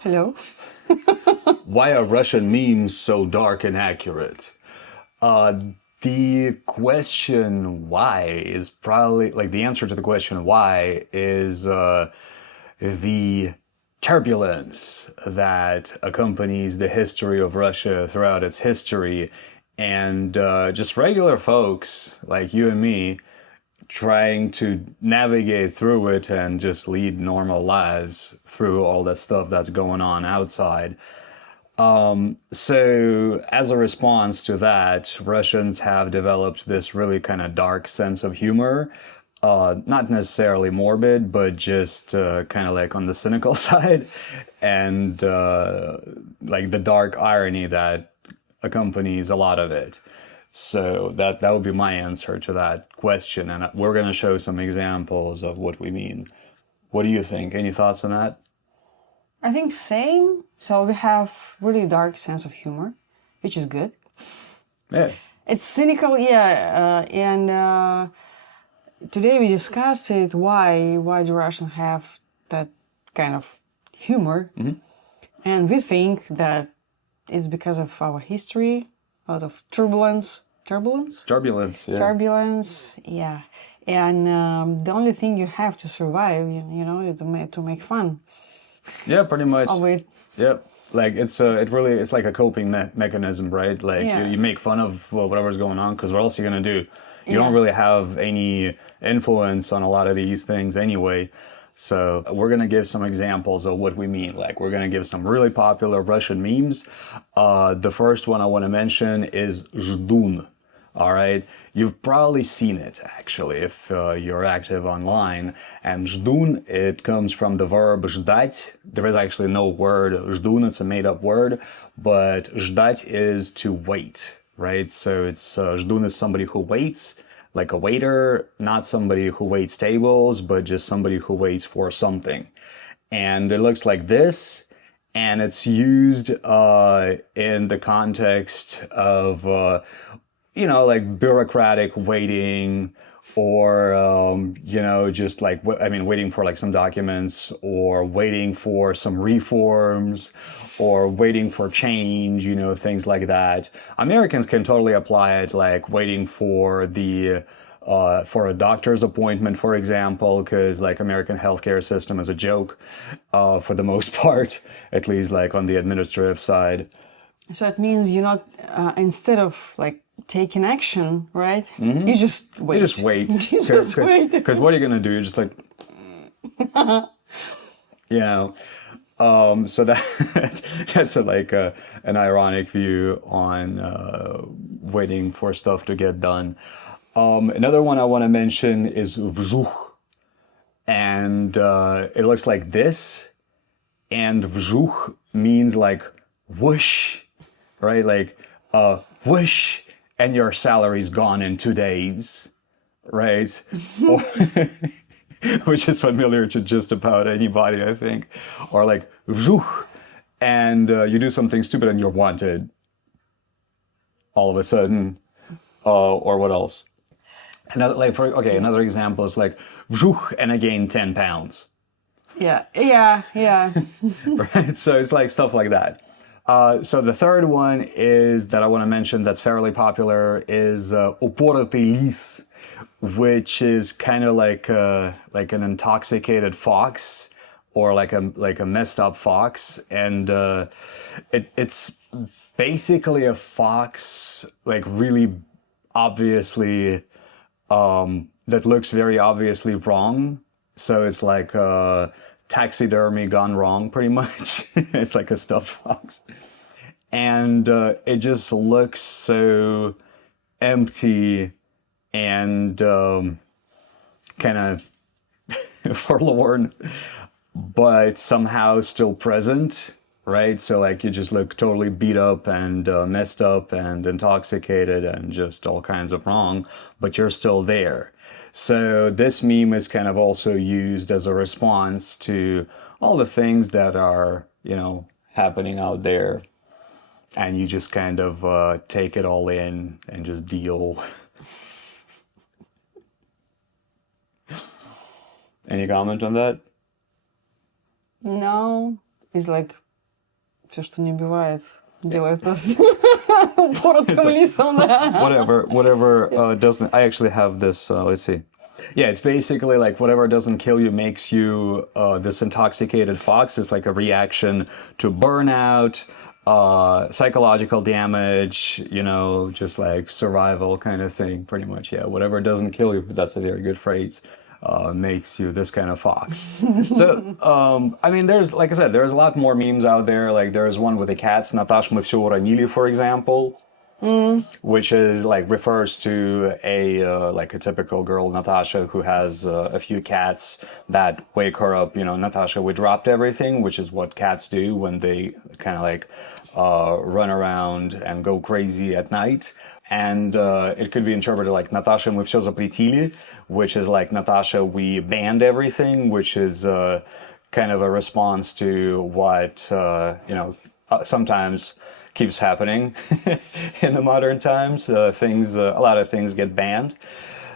Hello? Why are Russian memes so dark and accurate? Uh, the question why is probably like the answer to the question why is the turbulence that accompanies the history of Russia throughout its history, and just regular folks like you and me trying to navigate through it and just lead normal lives through all the stuff that's going on outside. So, as a response to that, Russians have developed this really kind of dark sense of humor. Not necessarily morbid, but just kind of like on the cynical side, and like the dark irony that accompanies a lot of it. So that would be my answer to that question, and we're going to show some examples of what we mean. What do you think? Any thoughts on that? I think same. So we have really dark sense of humor, which is good. Yeah. It's cynical, yeah. And today we discussed it. Why do Russians have that kind of humor? And we think that it's because of our history, a lot of turbulence. Turbulence? Turbulence. Yeah. Turbulence, yeah. And the only thing you have to survive, is to make fun Yeah, pretty much. of it. Yep. Like it's like a coping mechanism, right? Like Yeah. you make fun of whatever's going on because what else are you gonna do? You Yeah. don't really have any influence on a lot of these things anyway. So we're gonna give some examples of what we mean. Like we're gonna give some really popular Russian memes. The first one I want to mention is "Ждун." All right, you've probably seen it actually if you're active online. And "ждун" it comes from the verb "ждать." There is actually no word "ждун"; it's a made-up word. But "ждать" is to wait, right? So it's "ждун" is somebody who waits, like a waiter, not somebody who waits tables, but just somebody who waits for something. And it looks like this. And it's used in the context of like bureaucratic waiting, or just like waiting for like some documents, or waiting for some reforms, or waiting for change, things like that. Americans can totally apply it, like waiting for a doctor's appointment, for example, because like American healthcare system is a joke for the most part, at least like on the administrative side. So it means you're not, instead of like taking action, right? You just wait. You just wait. You just wait. Because what are you gonna do? You're just like, you know. So that's an ironic view on waiting for stuff to get done. Another one I want to mention is vžuch, and it looks like this. And vžuch means like whoosh, right? Like whoosh, and your salary's gone in 2 days, right? Or, which is familiar to just about anybody, I think. Or like vžuch, and you do something stupid and you're wanted all of a sudden. Or what else? Another example is like vžuch, and I gained 10 pounds. Yeah. Right? So it's like stuff like that. So the third one is that I want to mention that's fairly popular is "упоротый лис," which is kind of like an intoxicated fox, or like a messed up fox, and it's basically a fox like really obviously that looks very obviously wrong. So it's like taxidermy gone wrong, pretty much. It's like a stuffed fox. And it just looks so empty and kind of forlorn, but somehow still present, right? So like you just look totally beat up and messed up and intoxicated and just all kinds of wrong, but you're still there. So this meme is kind of also used as a response to all the things that are, happening out there. And you just kind of take it all in and just deal. Any comment on that? No, it's like все, что не убивает, делает нас упоротым лисом, да. Whatever doesn't. I actually have this. Let's see. Yeah, it's basically like whatever doesn't kill you makes you this intoxicated fox. Is like a reaction to burnout, psychological damage, you know, just like survival kind of thing, pretty much. Yeah, whatever doesn't kill you, that's a very good phrase, makes you this kind of fox. So, I mean, there's, like I said, there's a lot more memes out there. Like there's one with the cats, Наташ, мы все уронили, for example. Which is like refers to a like a typical girl Natasha who has a few cats that wake her up. You know, Natasha, we dropped everything, which is what cats do when they kind of like run around and go crazy at night. And it could be interpreted like Natasha, мы все запретили, which is like Natasha, we banned everything, which is kind of a response to what you know sometimes keeps happening in the modern times. A lot of things get banned.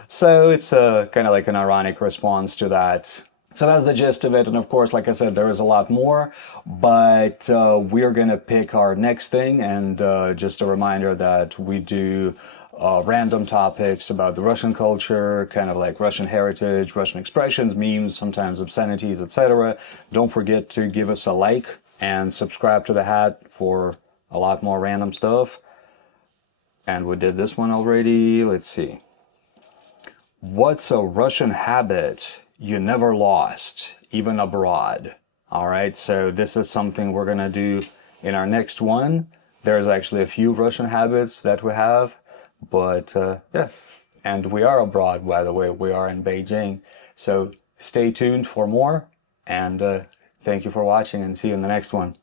So it's kind of like an ironic response to that. So that's the gist of it. And of course, like I said, there is a lot more, but we're going to pick our next thing. And just a reminder that we do random topics about the Russian culture, kind of like Russian heritage, Russian expressions, memes, sometimes obscenities, etc. Don't forget to give us a like and subscribe to the hat for a lot more random stuff. And we did this one already. Let's see. What's a Russian habit you never lost, even abroad? All right, so this is something we're gonna do in our next one. There's actually a few Russian habits that we have, but yeah. And we are abroad, by the way. We are in Beijing. So stay tuned for more, and thank you for watching, and see you in the next one.